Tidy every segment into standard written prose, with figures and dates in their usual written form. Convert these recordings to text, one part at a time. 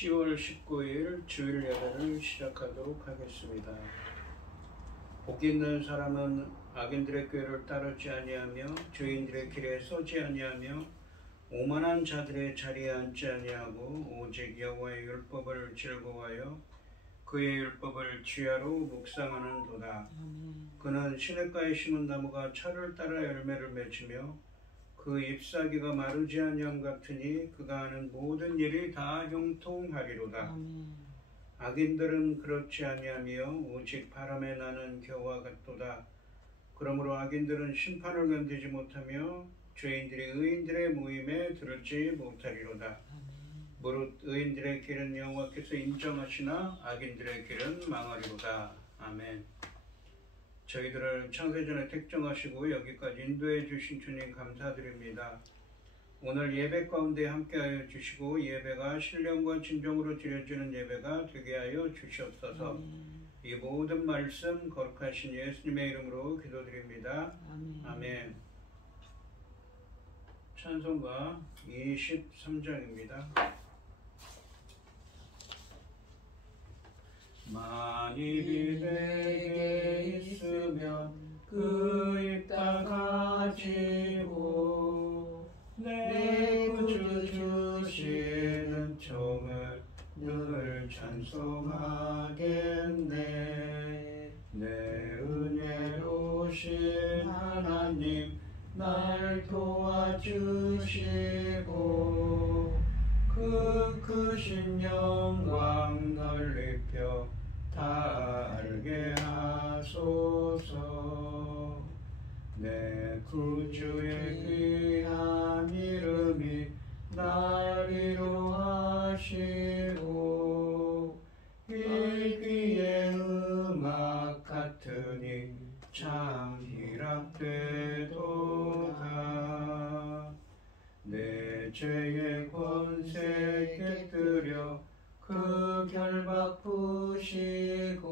10월 19일 주일 예배를 시작하도록 하겠습니다. 복 있는 사람은 악인들의 꾀를 따르지 아니하며 죄인들의 길에 서지 아니하며 오만한 자들의 자리에 앉지 아니하고 오직 여호와의 율법을 즐거워하여 그의 율법을 지하로 묵상하는도다. 그는 시냇가에 심은 나무가 철을 따라 열매를 맺으며 그 잎사귀가 마르지 아니함 같으니 그가 하는 모든 일이 다 형통하리로다. 악인들은 그렇지 아니하며 오직 바람에 나는 겨와 같도다. 그러므로 악인들은 심판을 견디지 못하며 죄인들이 의인들의 모임에 들지 못하리로다. 무릇 의인들의 길은 여호와께서 인정하시나 악인들의 길은 망하리로다. 아멘. 저희들을 창세전에 택정하시고 여기까지 인도해 주신 주님 감사드립니다. 오늘 예배 가운데 함께하여 주시고 예배가 신령과 진정으로 드려지는 예배가 되게 하여 주시옵소서. 이 모든 말씀 거룩하신 예수님의 이름으로 기도드립니다. 아멘. 찬송가 23장입니다. 만일이 내게 있으면 그 입 다 가지고 내 구주 주시는 종을 늘 찬송하겠네. 내 은혜로우신 하나님 날 도와주시고 그 크신 영광 넓혀 다 알게 하소서. 내 구주의 귀한 이름이 날 위로하시고 이 귀의 음악 같으니 참 희락되도다. 내 죄의 권세 깨뜨려 그 결박 푸시고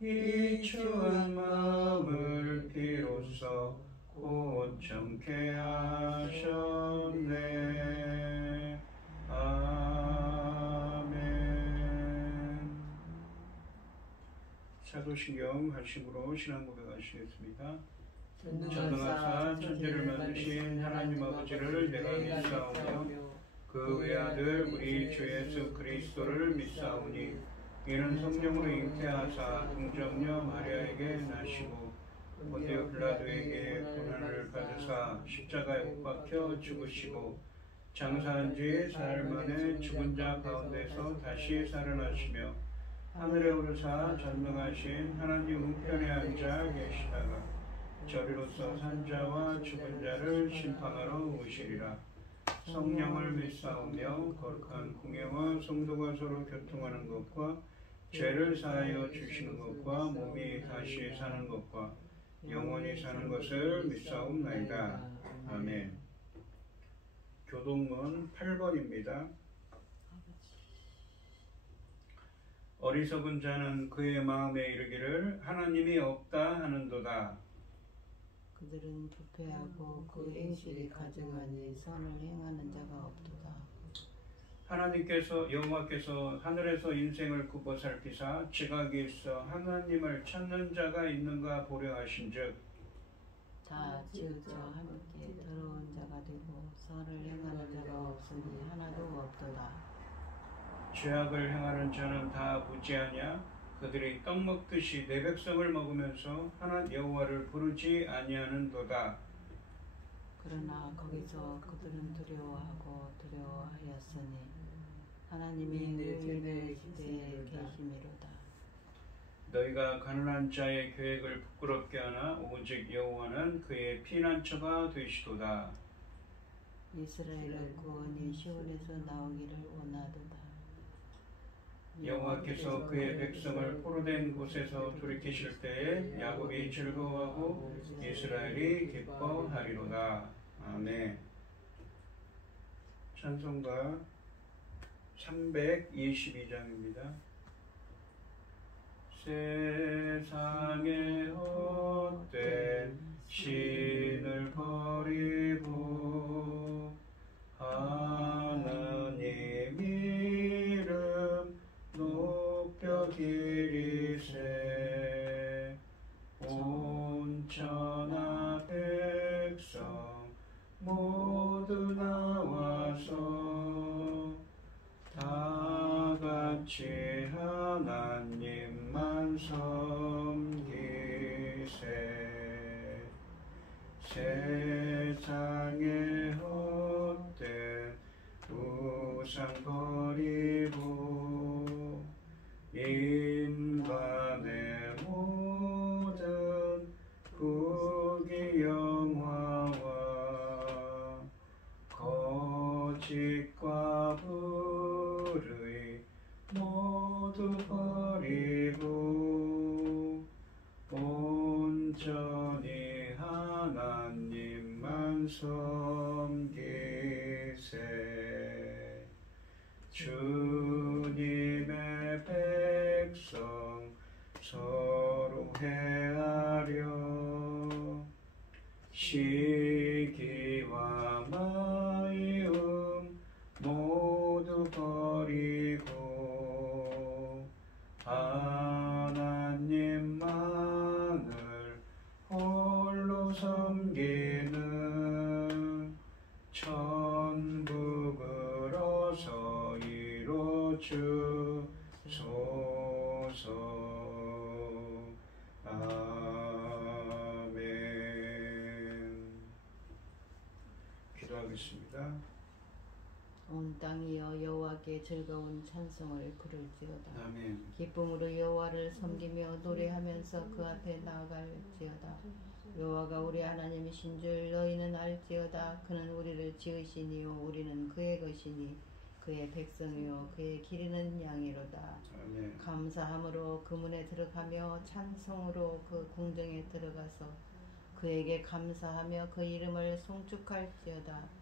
이 추운 마음을 비로소 곧 정케 하셨네. 아멘. 사도신경 하심으로 신앙 고백하시겠습니다. 전능하사 천지를 만드신 하나님 아버지를 내가 믿사오며 그 외아들 우리 주 예수 그리스도를 믿사오니 이는 성령으로 잉태하사 동정녀 마리아에게 나시고 본디오 빌라도에게 고난을 받으사 십자가에 못 박혀 죽으시고 장사한 지 사흘 만에 죽은 자 가운데서 다시 살아나시며 하늘에 오르사 전능하신 하나님 우편에 앉아 계시다가 저리로서 산자와 죽은 자를 심판하러 오시리라. 성령을 믿사오며 거룩한 공예와 성도가 서로 교통하는 것과 죄를 사하여 주시는 것과 몸이 다시 사는 것과 영원히 사는 것을 믿사옵나이다. 아멘. 교동문 8번입니다. 어리석은 자는 그의 마음에 이르기를 하나님이 없다 하는도다. 그들은 부패하고 그 행실이 가증하니 선을 행하는 자가 없도다. 여호와께서 하늘에서 인생을 굽어 살피사 지각이 있어 하나님을 찾는 자가 있는가 보려 하신즉 다 지극저 함께 더러운 자가 되고 선을 행하는 자가 없으니 하나도 없도다. 죄악을 행하는 자는 다 부지하냐? 그들이 떡 먹듯이 내 백성을 먹으면서 하나님 여호와를 부르지 아니하는도다. 그러나 거기서 그들은 두려워하였으니 하나님이 의인의 시대에 계심이로다. 너희가 가난한 자의 계획을 부끄럽게 하나 오직 여호와는 그의 피난처가 되시도다. 이스라엘의 구원이 시온에서 나오기를 원하도다. 여호와께서 그의 백성을 포로된 곳에서 돌이키실 때에 야곱이 즐거워하고 이스라엘이 기뻐하리로다. 아멘. 찬송가 322장입니다. 세상에 헛된 신을 버리고 하나님이 뼈 기리세 온 천하 백성 모두 나와서 다 같이 하나님만 섬기세 세상의 헛된 우상 버리고 인간의 모든 국의 영화와 거짓과 불의 모두 버리고 온전히 하나님만 섬기세 주님의 백성 서로 헤아려 시기와 마이움 모두 버리고 하나님만을 홀로 섬기는 천국을 어서 이루주소서. 아멘. 기도하겠습니다. 온 땅이여 여호와께 즐거운 찬송을 부를지어다. 아멘. 기쁨으로 여호와를 섬기며 노래하면서 그 앞에 나아갈지어다. 여호와가 우리 하나님이신 줄 너희는 알지어다. 그는 우리를 지으시니요 우리는 그의 것이니 그의 백성이요 그의 기르는 양이로다. 아멘. 감사함으로 그 문에 들어가며 찬송으로 그 궁정에 들어가서 그에게 감사하며 그 이름을 송축할지어다.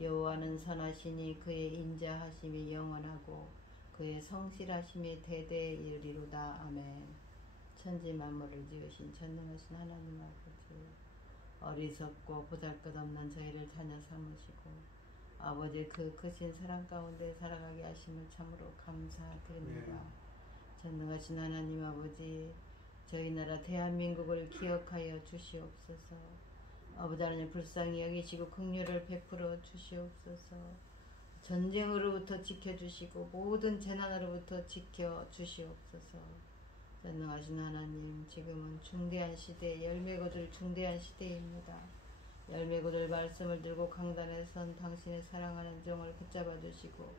여호와는 선하시니 그의 인자하심이 영원하고 그의 성실하심이 대대에 이르리로다. 아멘. 천지 만물을 지으신 전능하신 하나님 아버지, 어리석고 보잘것없는 저희를 자녀 삼으시고 아버지 그 크신 사랑 가운데 살아가게 하심을 참으로 감사드립니다. 전능하신 하나님 아버지, 저희 나라 대한민국을 기억하여 주시옵소서. 아버지 하나님 불쌍히 여기시고 긍휼을 베풀어 주시옵소서. 전쟁으로부터 지켜주시고 모든 재난으로부터 지켜주시옵소서. 전능하신 하나님, 지금은 중대한 시대, 열매 거둘 중대한 시대입니다. 열매 거둘 말씀을 들고 강단에 선 당신의 사랑하는 종을 붙잡아 주시고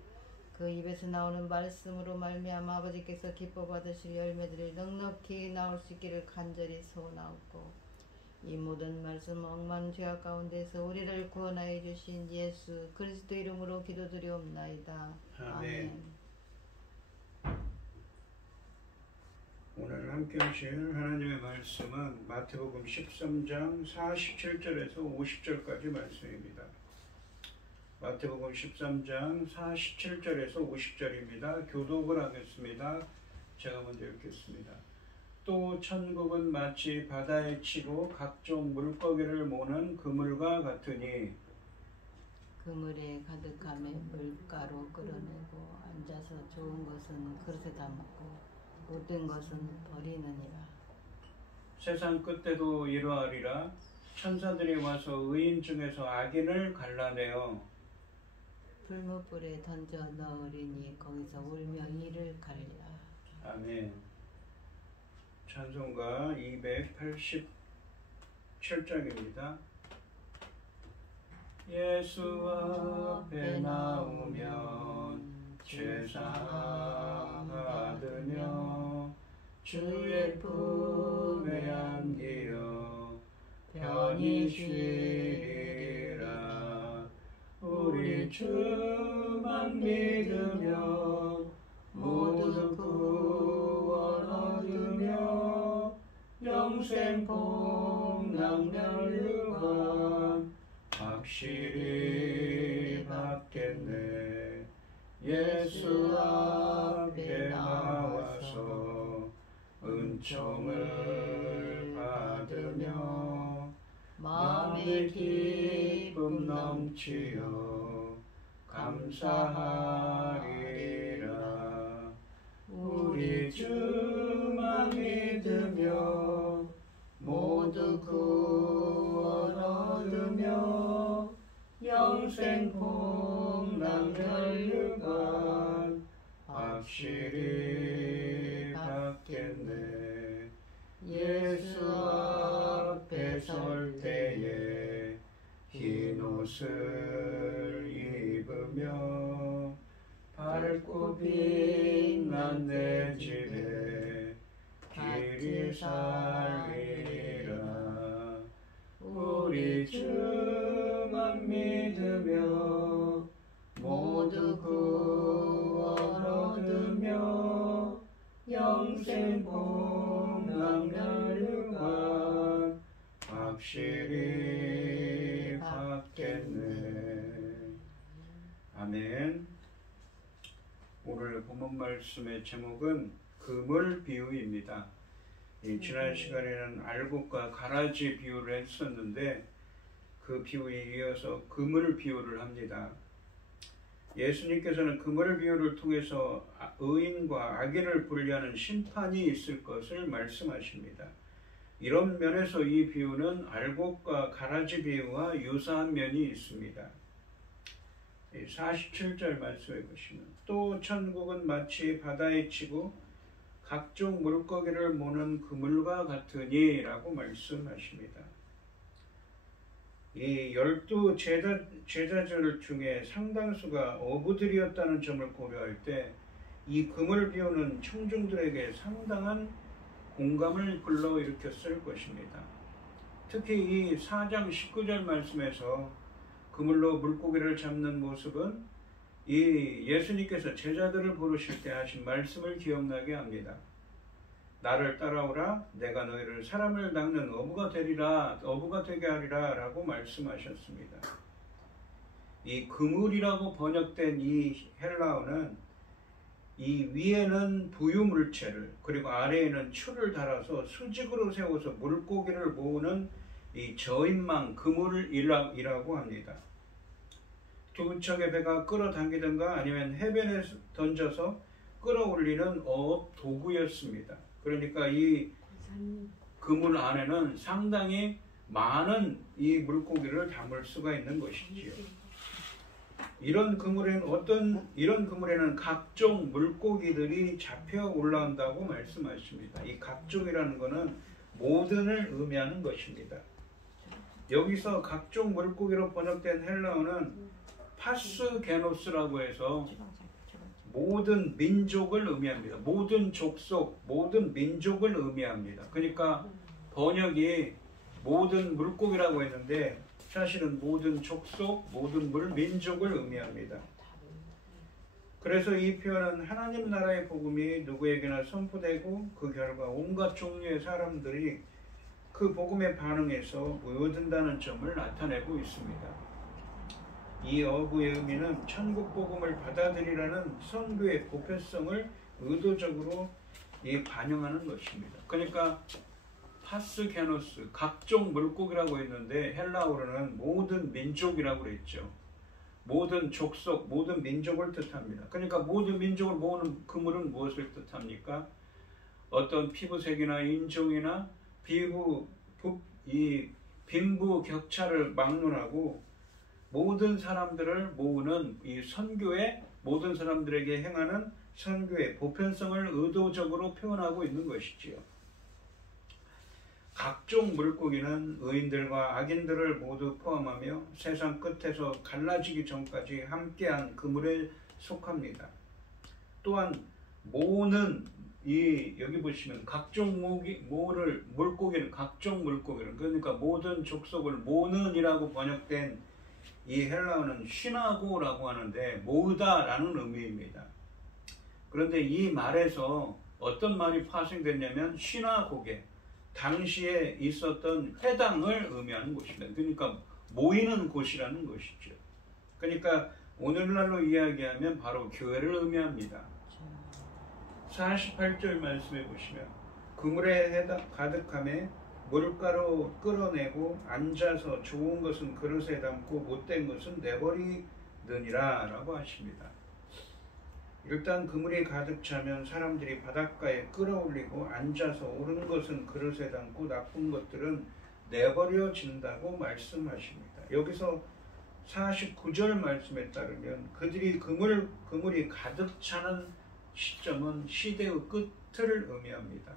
그 입에서 나오는 말씀으로 말미암아 아버지께서 기뻐 받으실 열매들이 넉넉히 나올 수 있기를 간절히 소원하옵고, 이 모든 말씀 억만 죄악 가운데서 우리를 구원하여 주신 예수 그리스도 이름으로 기도드리옵나이다. 아멘. 오늘 함께 하실 하나님의 말씀은 마태복음 13장 47절에서 50절까지 말씀입니다. 마태복음 13장 47절에서 50절입니다. 교독을 하겠습니다. 제가 먼저 읽겠습니다. 또 천국은 마치 바다에 치고 각종 물고기를 모는 그물과 같으니 그물에 가득함에 물가로 끌어내고 앉아서 좋은 것은 그릇에 담고 못된 것은 버리느니라. 세상 끝때도 이러하리라. 천사들이 와서 의인 중에서 악인을 갈라내어 풀무불에 던져 넣으리니 거기서 울며 이를 갈리라. 아멘. 찬송가 287장입니다. 예수 앞에 나오면 죄사하드며 주의 품에 안기어 편히 쉬리라. 우리 주만 믿으면 모두 구원 얻으며 영생 복락멸류관 확실히 받겠네. 예수 앞에 나와서 은총을 받으며 마음의 기쁨 넘치어 감사하리라. 우리 주만 믿으며 모두 구원 얻으며 영생 복락 멸류관 확실히 받겠네. 예수 앞에 설 때에 흰 옷을 입으며 밝고 빛난 내 집에 길이 살리라. 우리 주만 믿으며 모두 구원 얻으며 영생 복락 멸류관 확실히 받겠네. 아멘. 오늘 본문 말씀의 제목은 그물 비유입니다. 지난 시간에는 알곡과 가라지 비유를 했었는데 그 비유에 이어서 그물 비유를 합니다. 예수님께서는 그물 비유를 통해서 의인과 악인을 분리하는 심판이 있을 것을 말씀하십니다. 이런 면에서 이 비유는 알곡과 가라지 비유와 유사한 면이 있습니다. 47절 말씀해 보시면 또 천국은 마치 바다에 치고 각종 물고기를 모는 그물과 같으니 라고 말씀하십니다. 이 12 제자들 중에 상당수가 어부들이었다는 점을 고려할 때 이 그물 비유는 청중들에게 상당한 공감을 불러일으켰을 것입니다. 특히 이 4장 19절 말씀에서 그물로 물고기를 잡는 모습은 이 예수님께서 제자들을 부르실 때 하신 말씀을 기억나게 합니다. 나를 따라오라, 내가 너희를 사람을 낚는 어부가 되게 하리라 라고 말씀하셨습니다. 이 그물이라고 번역된 이 헬라어는 이 위에는 부유물체를 그리고 아래에는 추를 달아서 수직으로 세워서 물고기를 모으는 이 저인망 그물이라고 합니다. 두 척의 배가 끌어당기든가 아니면 해변에 던져서 끌어올리는 어업 도구였습니다. 그러니까 이 그물 안에는 상당히 많은 이 물고기를 담을 수가 있는 것이지요. 이런 그물에는 각종 물고기들이 잡혀 올라온다고 말씀하십니다. 이 각종이라는 것은 모든을 의미하는 것입니다. 여기서 각종 물고기로 번역된 헬라어는 파스게노스라고 해서 모든 민족을 의미합니다. 모든 족속, 모든 민족을 의미합니다. 그러니까 번역이 모든 물고기라고 했는데 사실은 모든 족속, 모든 민족을 의미합니다. 그래서 이 표현은 하나님 나라의 복음이 누구에게나 선포되고 그 결과 온갖 종류의 사람들이 그 복음에 반응해서 모여든다는 점을 나타내고 있습니다. 이 어구의 의미는 천국 복음을 받아들이라는 선교의 보편성을 의도적으로 반영하는 것입니다. 그러니까 파스게노스, 각종 물고기라고 했는데 헬라어로는 모든 민족이라고 그랬죠. 모든 족속, 모든 민족을 뜻합니다. 그러니까 모든 민족을 모으는 그물은 무엇을 뜻합니까? 어떤 피부색이나 인종이나 빈부 격차를 막론하고 모든 사람들을 모으는 이 선교의 모든 사람들에게 행하는 선교의 보편성을 의도적으로 표현하고 있는 것이지요. 각종 물고기는 의인들과 악인들을 모두 포함하며 세상 끝에서 갈라지기 전까지 함께한 그물에 속합니다. 또한 모으는 여기 보시면 각종 물고기를 각종 물고기를 그러니까 모든 족속을 모는이라고 번역된 이 헬라어는 쉬나고라고 하는데 모으다라는 의미입니다. 그런데 이 말에서 어떤 말이 파생됐냐면 쉬나고게 당시에 있었던 회당을 의미하는 곳입니다. 그러니까 모이는 곳이라는 것이죠. 그러니까 오늘날로 이야기하면 바로 교회를 의미합니다. 48절 말씀해 보시면 그물에 가득함에 물가로 끌어내고 앉아서 좋은 것은 그릇에 담고 못된 것은 내버리느니라 라고 하십니다. 일단 그물이 가득 차면 사람들이 바닷가에 끌어올리고 앉아서 옳은 것은 그릇에 담고 나쁜 것들은 내버려진다고 말씀하십니다. 여기서 49절 말씀에 따르면 그들이 그물이 가득 차는 시점은 시대의 끝을 의미합니다.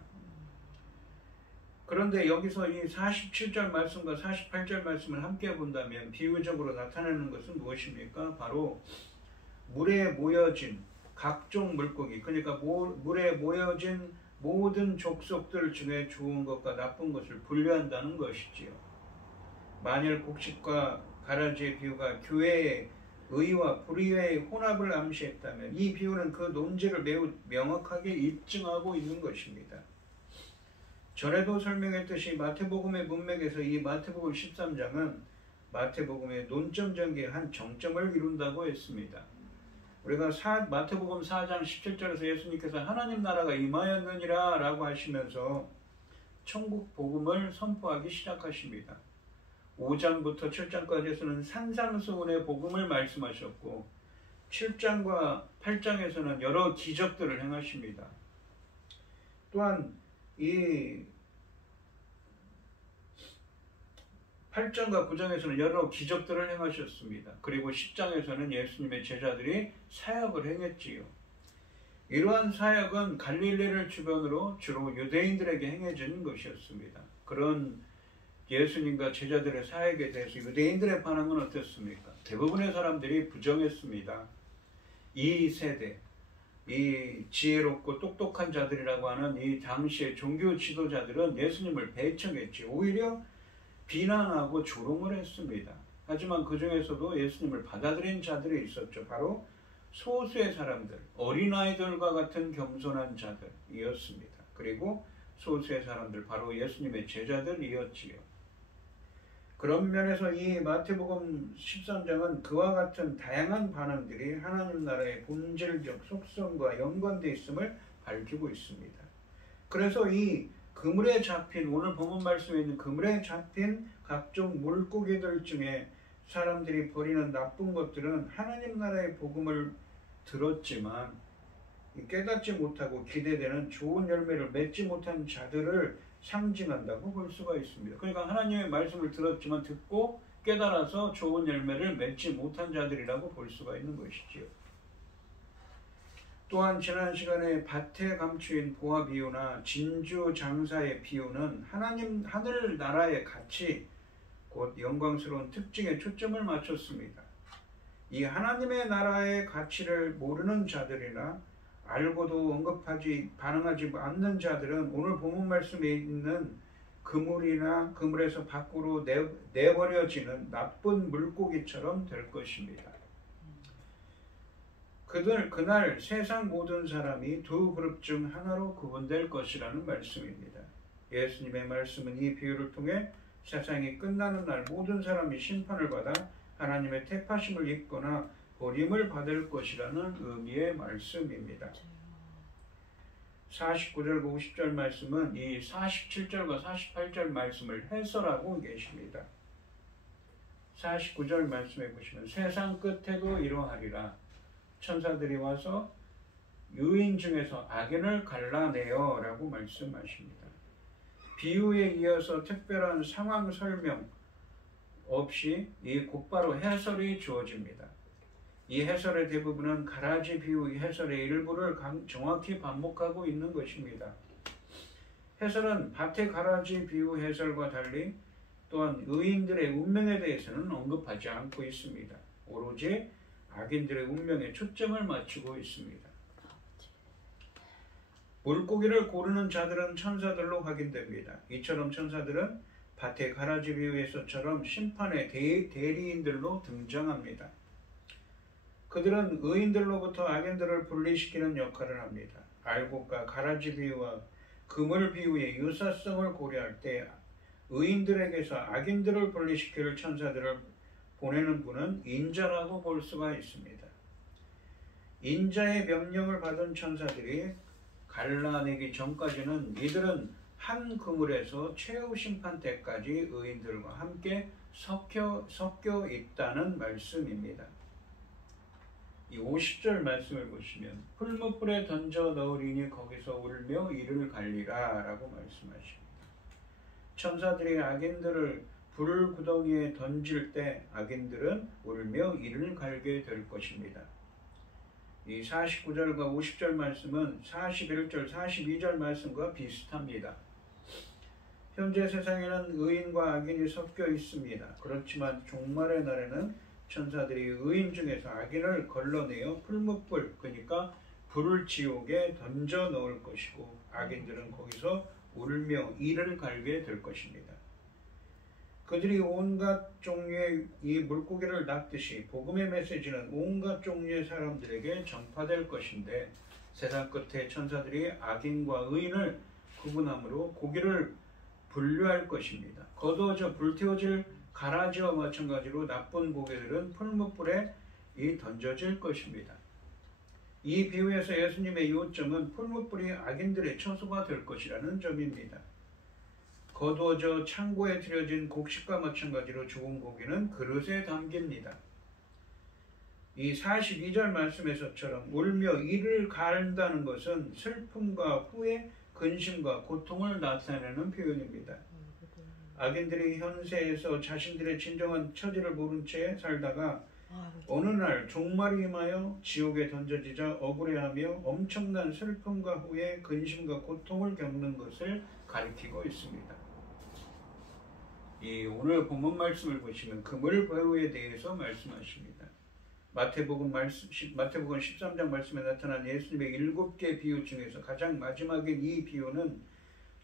그런데 여기서 이 47절 말씀과 48절 말씀을 함께 본다면 비유적으로 나타내는 것은 무엇입니까? 바로 물에 모여진 각종 물고기, 그러니까 물에 모여진 모든 족속들 중에 좋은 것과 나쁜 것을 분류한다는 것이지요. 만일 곡식과 가라지의 비유가 교회의 의와 불의의 혼합을 암시했다면 이 비유는 그 논지를 매우 명확하게 입증하고 있는 것입니다. 전에도 설명했듯이 마태복음의 문맥에서 이 마태복음 13장은 마태복음의 논점 전개의 한 정점을 이룬다고 했습니다. 우리가 마태복음 4장 17절에서 예수님께서 하나님 나라가 임하였느니라 라고 하시면서 천국 복음을 선포하기 시작하십니다. 5장부터 7장까지에서는 산상수훈의 복음을 말씀하셨고 7장과 8장에서는 여러 기적들을 행하십니다. 또한 이 8장과 9장에서는 여러 기적들을 행하셨습니다. 그리고 10장에서는 예수님의 제자들이 사역을 행했지요. 이러한 사역은 갈릴리를 주변으로 주로 유대인들에게 행해지는 것이었습니다. 그런 예수님과 제자들의 사역에 대해서 유대인들의 반응은 어땠습니까? 대부분의 사람들이 부정했습니다. 이 세대, 이 지혜롭고 똑똑한 자들이라고 하는 이 당시의 종교 지도자들은 예수님을 배척했지 오히려 비난하고 조롱을 했습니다. 하지만 그 중에서도 예수님을 받아들인 자들이 있었죠. 바로 소수의 사람들, 어린아이들과 같은 겸손한 자들이었습니다. 그리고 소수의 사람들, 바로 예수님의 제자들이었지요. 그런 면에서 이 마태복음 13장은 그와 같은 다양한 반응들이 하나님 나라의 본질적 속성과 연관되어 있음을 밝히고 있습니다. 그래서 이 그물에 잡힌, 오늘 본문 말씀에 있는 그물에 잡힌 각종 물고기들 중에 사람들이 버리는 나쁜 것들은 하나님 나라의 복음을 들었지만 깨닫지 못하고 기대되는 좋은 열매를 맺지 못한 자들을 상징한다고 볼 수가 있습니다. 그러니까 하나님의 말씀을 들었지만 듣고 깨달아서 좋은 열매를 맺지 못한 자들이라고 볼 수가 있는 것이지요. 또한 지난 시간에 밭에 감추인 보화 비유나 진주 장사의 비유는 하늘 나라의 가치, 곧 영광스러운 특징에 초점을 맞췄습니다. 이 하나님의 나라의 가치를 모르는 자들이나 알고도 반응하지 않는 자들은 오늘 본문 말씀에 있는 그물이나 그물에서 밖으로 내버려지는 나쁜 물고기처럼 될 것입니다. 그날 세상 모든 사람이 두 그룹 중 하나로 구분될 것이라는 말씀입니다. 예수님의 말씀은 이 비유를 통해 세상이 끝나는 날 모든 사람이 심판을 받아 하나님의 택하심을 입거나 버림을 받을 것이라는 의미의 말씀입니다. 49절과 50절 말씀은 이 47절과 48절 말씀을 해설하고 계십니다. 49절 말씀에 보시면 세상 끝에도 이러하리라. 천사들이 와서 유인 중에서 악인을 갈라내어 라고 말씀하십니다. 비유에 이어서 특별한 상황 설명 없이 이 곧바로 해설이 주어집니다. 이 해설의 대부분은 가라지 비유 해설의 일부를 정확히 반복하고 있는 것입니다. 해설은 밭의 가라지 비유 해설과 달리 또한 의인들의 운명에 대해서는 언급하지 않고 있습니다. 오로지 악인들의 운명에 초점을 맞추고 있습니다. 물고기를 고르는 자들은 천사들로 확인됩니다. 이처럼 천사들은 밭의 가라지 비유에서처럼 심판의 대리인들로 등장합니다. 그들은 의인들로부터 악인들을 분리시키는 역할을 합니다. 알곡과 가라지 비유와 그물 비유의 유사성을 고려할 때 의인들에게서 악인들을 분리시킬 천사들을 보내는 분은 인자라고 볼 수가 있습니다. 인자의 명령을 받은 천사들이 갈라내기 전까지는 이들은 한 그물에서 최후 심판 때까지 의인들과 함께 섞여 있다는 말씀입니다. 이 50절 말씀을 보시면 풀무불에 던져 넣으리니 거기서 울며 이를 갈리라 라고 말씀하십니다. 천사들이 악인들을 불 구덩이에 던질 때 악인들은 울며 이를 갈게 될 것입니다. 이 49절과 50절 말씀은 41절, 42절 말씀과 비슷합니다. 현재 세상에는 의인과 악인이 섞여 있습니다. 그렇지만 종말의 날에는 천사들이 의인 중에서 악인을 걸러내어 풀무불, 그러니까 불을 지옥에 던져 넣을 것이고 악인들은 거기서 울며 이를 갈게 될 것입니다. 그들이 온갖 종류의 이 물고기를 낚듯이 복음의 메시지는 온갖 종류의 사람들에게 전파될 것인데 세상 끝에 천사들이 악인과 의인을 구분함으로 고기를 분류할 것입니다. 거두어져 불태워질 가라지와 마찬가지로 나쁜 고기들은 풀무불에 던져질 것입니다. 이 비유에서 예수님의 요점은 풀무불이 악인들의 처소가 될 것이라는 점입니다. 거두어져 창고에 들여진 곡식과 마찬가지로 좋은 고기는 그릇에 담깁니다. 이 42절 말씀에서처럼 울며 이를 갈다는 것은 슬픔과 후회, 근심과 고통을 나타내는 표현입니다. 악인들이 현세에서 자신들의 진정한 처지를 모른 채 살다가 어느 날 종말이 임하여 지옥에 던져지자 억울해하며 엄청난 슬픔과 후회, 근심과 고통을 겪는 것을 가리키고 있습니다. 이 오늘 본문 말씀을 보시면 그물 배후에 대해서 말씀하십니다. 마태복음 13장 말씀에 나타난 예수님의 7개 비유 중에서 가장 마지막인 이 비유는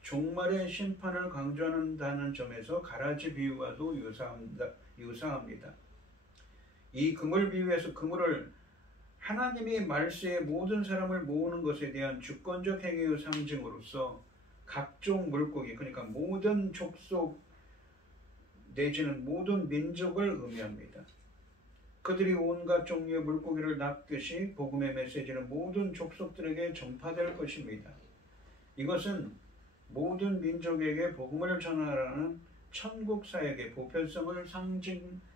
종말의 심판을 강조한다는 점에서 가라지 비유와도 유사합니다. 이 그물 비유에서 그물을 하나님이 말세에 모든 사람을 모으는 것에 대한 주권적 행위의 상징으로서 각종 물고기, 그러니까 모든 족속 내지는 모든 민족을 의미합니다. 그들이 온갖 종류의 물고기를 낚듯이 복음의 메시지는 모든 족속들에게 전파될 것입니다. 이것은 모든 민족에게 복음을 전하라는 천국 사역의 보편성을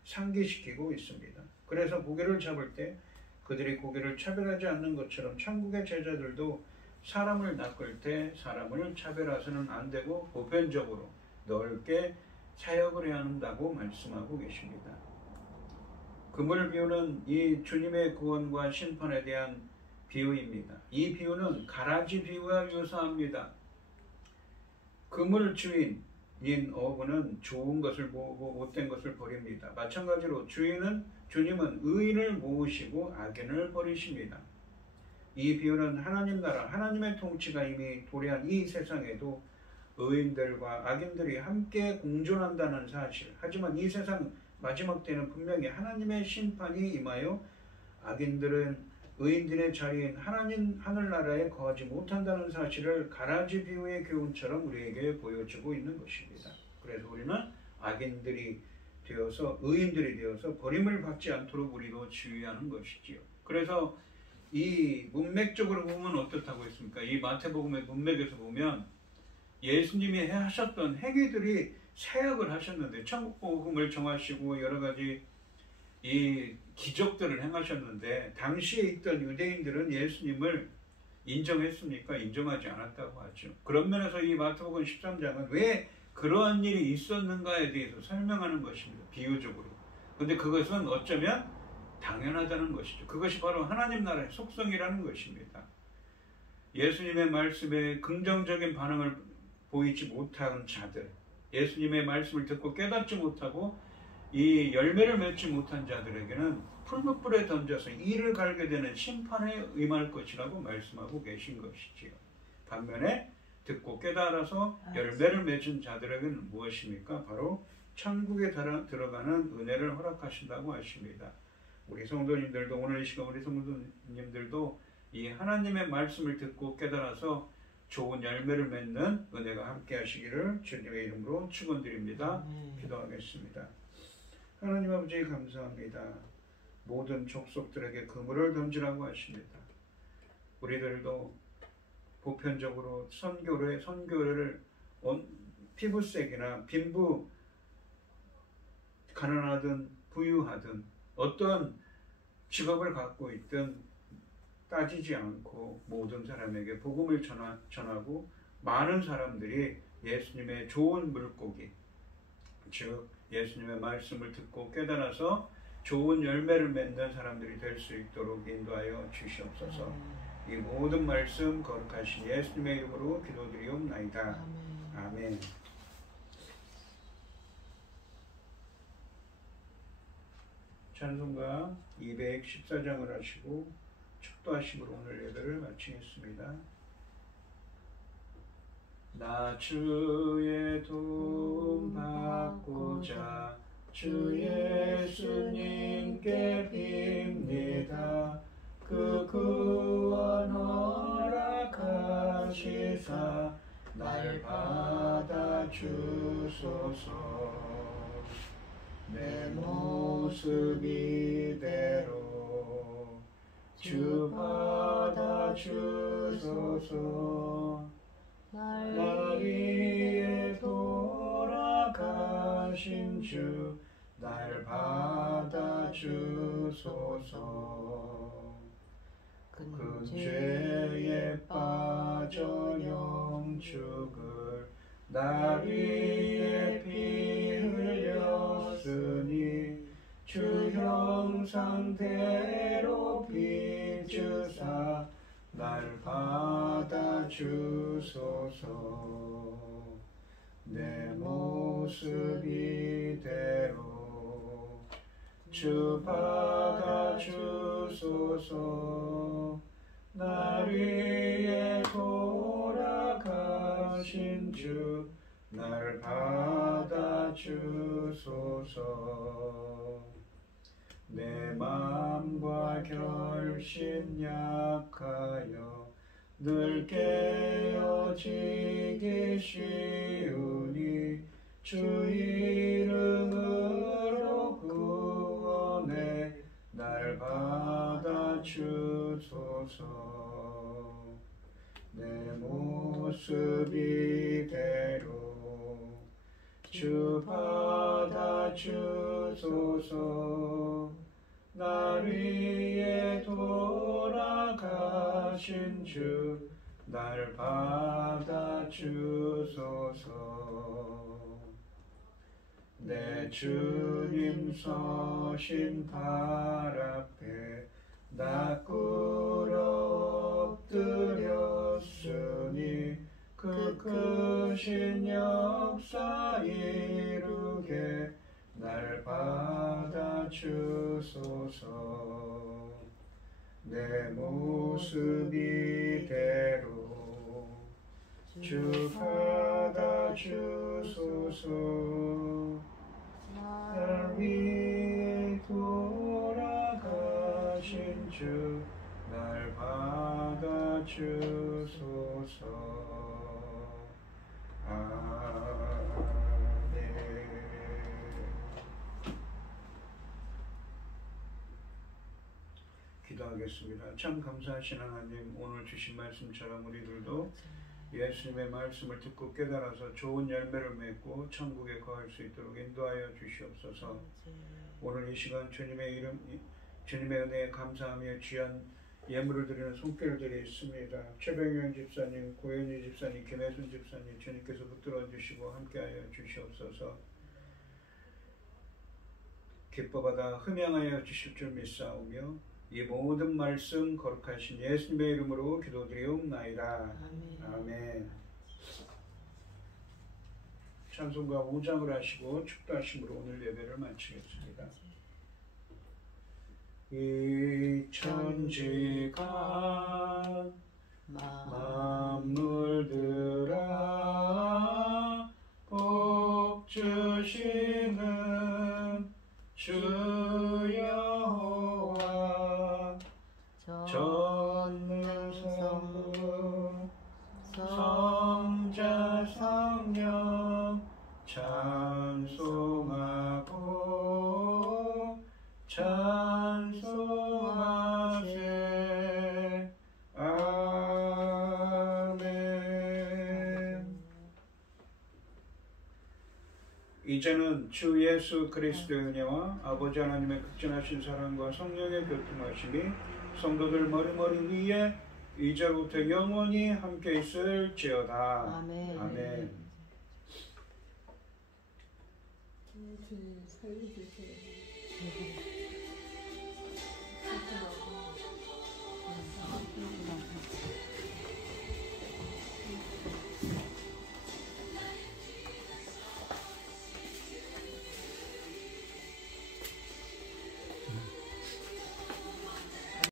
상기시키고 있습니다. 그래서 고기를 잡을 때 그들이 고기를 차별하지 않는 것처럼 천국의 제자들도 사람을 낚을 때 사람을 차별해서는 안 되고 보편적으로 넓게 사역을 해야 한다고 말씀하고 계십니다. 그물 비유는 이 주님의 구원과 심판에 대한 비유입니다. 이 비유는 가라지 비유와 유사합니다. 그물 주인인 어부는 좋은 것을 모으고 못된 것을 버립니다. 마찬가지로 주님은 의인을 모으시고 악인을 버리십니다. 이 비유는 하나님 나라, 하나님의 통치가 이미 도래한 이 세상에도 의인들과 악인들이 함께 공존한다는 사실, 하지만 이 세상 마지막 때는 분명히 하나님의 심판이 임하여 악인들은 의인들의 자리인 하늘나라에 거하지 못한다는 사실을 가라지 비유의 교훈처럼 우리에게 보여주고 있는 것입니다. 그래서 우리는 악인들이 되어서 의인들이 되어서 버림을 받지 않도록 우리도 주의하는 것이지요. 그래서 이 문맥적으로 보면 어떻다고 했습니까? 이 마태복음의 문맥에서 보면 예수님이 하셨던 행위들이 사역을 하셨는데 천국 복음을 정하시고 여러 가지 이 기적들을 행하셨는데 당시에 있던 유대인들은 예수님을 인정했습니까? 인정하지 않았다고 하죠. 그런 면에서 이 마태복음 13장은 왜 그러한 일이 있었는가에 대해서 설명하는 것입니다. 비유적으로. 근데 그것은 어쩌면 당연하다는 것이죠. 그것이 바로 하나님 나라의 속성이라는 것입니다. 예수님의 말씀에 긍정적인 반응을 보이지 못한 자들, 예수님의 말씀을 듣고 깨닫지 못하고 이 열매를 맺지 못한 자들에게는 풀무불에 던져서 이를 갈게 되는 심판에 임할 것이라고 말씀하고 계신 것이지요. 반면에 듣고 깨달아서 열매를 맺은 자들에게는 무엇입니까? 바로 천국에 들어가는 은혜를 허락하신다고 하십니다. 우리 성도님들도 오늘 이 시간 우리 성도님들도 이 하나님의 말씀을 듣고 깨달아서 좋은 열매를 맺는 은혜가 함께 하시기를 주님의 이름으로 축원드립니다. 기도하겠습니다. 하나님 아버지 감사합니다. 모든 족속들에게 그물을 던지라고 하십니다. 우리들도 보편적으로 선교를 피부색이나 빈부 가난하든 부유하든 어떠한 직업을 갖고 있든 따지지 않고 모든 사람에게 복음을 전하고 많은 사람들이 예수님의 좋은 물고기, 즉 예수님의 말씀을 듣고 깨달아서 좋은 열매를 맺는 사람들이 될 수 있도록 인도하여 주시옵소서. 이 모든 말씀 거룩하신 예수님의 이름으로 기도드리옵나이다. 아멘. 찬송가 214장을 하시고 축도하심으로 오늘 예배를 마치겠습니다. 나 주의 도움 받고자 주 예수님께 빕니다. 그 구원 허락하시사 날 받아주소서. 내 모습 이대로 주 받아주소서. 날 위해 돌아가신 주 날 받아주소서. 그 죄에 빠져 영축을 날 위해 피 흘렸으니 주 형상대로 빚으사 날 받아주소서. 내 모습 이대로 주 받아주소서. 날 위해 돌아가신 주 날 받아주소서. 내 마음과 결심 약하여 늘 깨어지기 쉬우니 주 이름으로 구원해 날 받아주소서. 내 모습 이대로 주 받아주소서. 날 위해 돌아가신 주 날 받아주소서. 내 주님 서신 발 앞에 나 꿇어 엎드렸으니 그 크신 역사 이루게 날 받아주소서. 내 모습 이대로 주 받아주소서. 날 위해 돌아가신 주 날 받아주소서. 아멘. 기도하겠습니다. 참 감사하신 하나님, 오늘 주신 말씀처럼 우리들도 예수님의 말씀을 듣고 깨달아서 좋은 열매를 맺고 천국에 거할 수 있도록 인도하여 주시옵소서. 오늘 이 시간 주님의 은혜에 감사하며 귀한 예물을 드리는 손길들이 있습니다. 최병현 집사님, 고현희 집사님, 김혜순 집사님, 주님께서 붙들어 주시고 함께하여 주시옵소서. 기뻐받아 흠양하여 주실 줄 믿사오며 이 모든 말씀 거룩하신 예수님의 이름으로 기도드리옵나이다. 아멘. 찬송가 5장을 하시고 축도하심으로 오늘 예배를 마치겠습니다. 이 천지가 만물들아 복 주시는 주 여호와 전능성 성자 성령 찬송하고 찬송하세. 아멘. 이제는 주 예수 그리스도의 은혜와 아버지 하나님의 극진하신 사랑과 성령의 교통하심이 성도들 머리머리 위에 이제부터 영원히 함께 있을지어다. 아멘. 아멘. 주님 살려주세요.